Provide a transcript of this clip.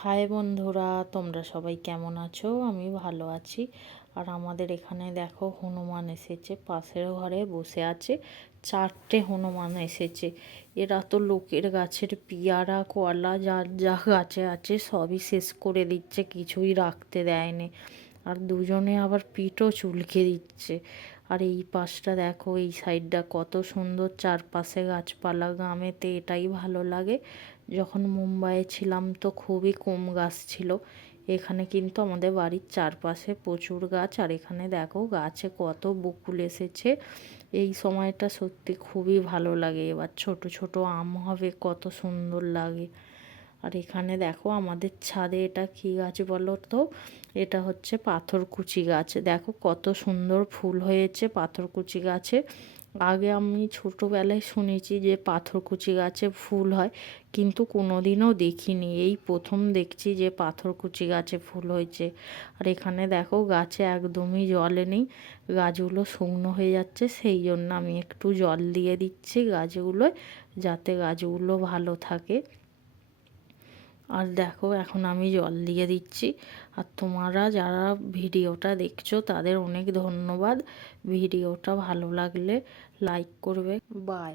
High বন্ধুরা, তোমরা সবাই কেমন আছো? আমি ভালো আছি। আর আমাদের এখানে দেখো হনুমান এসেছে, পাশের ঘরে বসে আছে। 4টে হনুমান এসেছে। এরা তো লোকের গাছের পিয়ারা কলা যা যা গাছে আছে সবই শেষ করে দিচ্ছে, কিছুই রাখতে দেয়নি। আর দুজনে আবার পিঠও চুলকে দিচ্ছে। আর এই পাশটা দেখো, এই সাইডটা কত সুন্দর, চারপাশে গাছপালা। গ্রামেতে এটাই ভালো লাগে। যখন মুম্বাইয়ে ছিলাম তো খুবই কম গাছ ছিল। এখানে কিন্তু আমাদের বাড়ির চারপাশে প্রচুর গাছ। আর এখানে দেখো গাছে কত বকুল এসেছে। এই সময়টা সত্যি খুবই ভালো লাগে। এবার ছোট ছোট আম হবে, কত সুন্দর লাগে। আর এখানে দেখো আমাদের ছাদে এটা কী গাছ বলো তো? এটা হচ্ছে পাথরকুচি গাছ। দেখো কত সুন্দর ফুল হয়েছে পাথরকুচি গাছে। আগে আমি ছোটোবেলায় শুনেছি যে পাথরকুচি গাছে ফুল হয়, কিন্তু কোনোদিনও দেখিনি। এই প্রথম দেখছি যে পাথরকুচি গাছে ফুল হয়েছে। আর এখানে দেখো গাছে একদমই জল নেই, গাছগুলো শুকনো হয়ে যাচ্ছে। সেই জন্য আমি একটু জল দিয়ে দিচ্ছি গাছগুলোয়, যাতে গাছগুলো ভালো থাকে। আর দেখো এখন আমি জল দিয়ে দিচ্ছি। আর তোমরা যারা ভিডিওটা দেখছো তাদের অনেক ধন্যবাদ। ভিডিওটা ভালো লাগলে লাইক করবে। বাই।